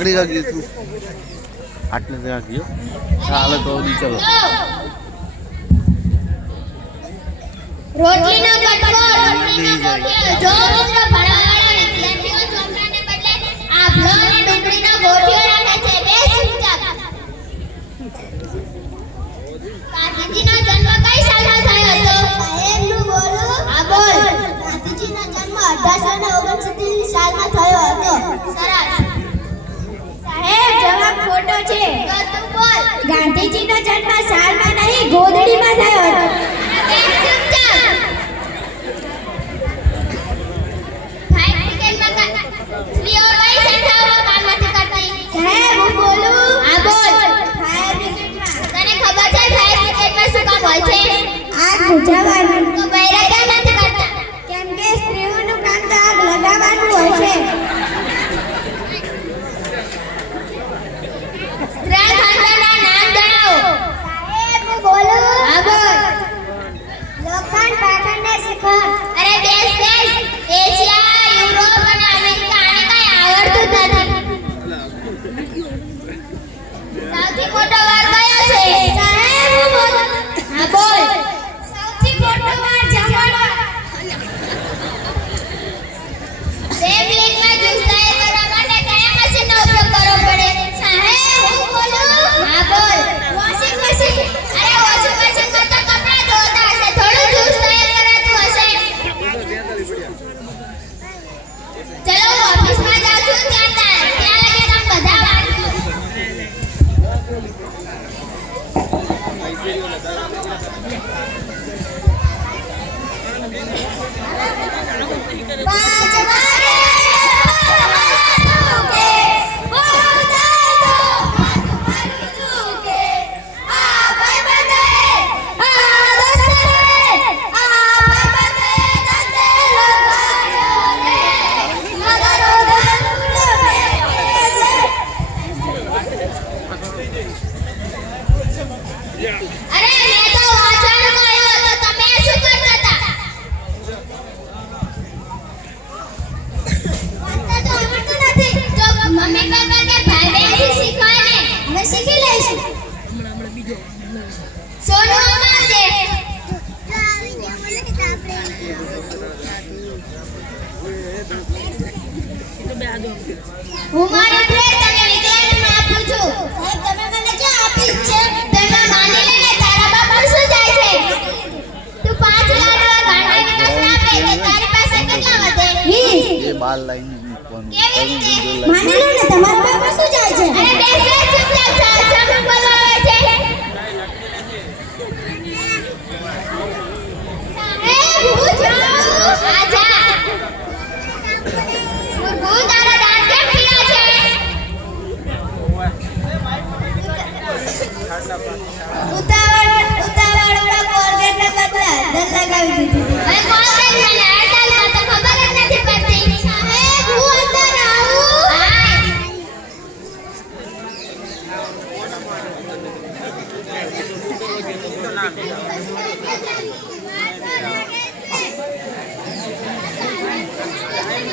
पकड़ी का गई तू आटले से गयो हाल तो दी चलो रोटली નો કટકો રોટલી નો ગોટિયો જો મિત્રો ભણવાવાળા વિદ્યાર્થીઓ ચોપડાને બદલે આભલો અને ડુંગળીનો ગોટિયો રાખે છે બે ચૂપચાપ ગાંધીજીનો જન્મ કઈ સાલમાં થયો હતો સાહેબ નું બોલું હા બોલ ગાંધીજીનો જન્મ 1869 સાલમાં થયો હતો સરસ સાહેબ જવાબ ખોટો છે તો તું બોલ ગાંધીજીનો જન્મ સાલમાં નહીં ગોદડીમાં થયો હતો बुझाવાનું તો બૈરા કેમ નથી કરતા કેમ કે સ્ત્રીઓનું કામ તો આગ લગાવવાનું હોય છે ત્રણ ખંડોના નામ જણાવો સાહેબ હું બોલું હા બોલ લોખંડ પાટણ ને શિખર અરે બેસ એશિયા યુરોપ અને અમેરિકા આને કઈ આવડતું નથી સૌથી મોટો વાર કયો છે સાહેબ હું બોલું હા બોલ હું મારી પ્રેમ તને વિજ્ઞાનમાં આપું છું સાહેબ તમે મને ક્યાં આપી છે તમે માની લે ને તારા બાપા શું જાય છે તું 5 લાડવા ગાંઠાની કસમ આપે તો તારી પાસે કેટલા વધે 20 એ બાર લાઈન મૂકવાનું માની લે ને તમારા બાપા શું જાય છે અરે બેસ ચૂપચાપ સામે બોલવા આવે છે સાહેબ હું જાઉં આજા હું તારા દાંત કેમ પીળા છે ઉતાવળમાં કોલગેટના બદલે દલ લગાવી દીધી હવે કોલગેટ મને એરટેલમાં તો ખબર જ નથી પડતી સાહેબ હું અંદર આવું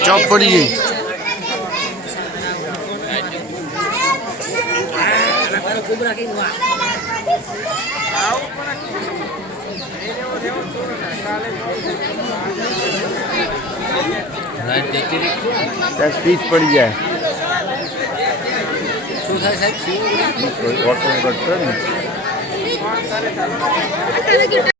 चौक पड़ी गई स्पीच पड़ी जाए ऑटो कट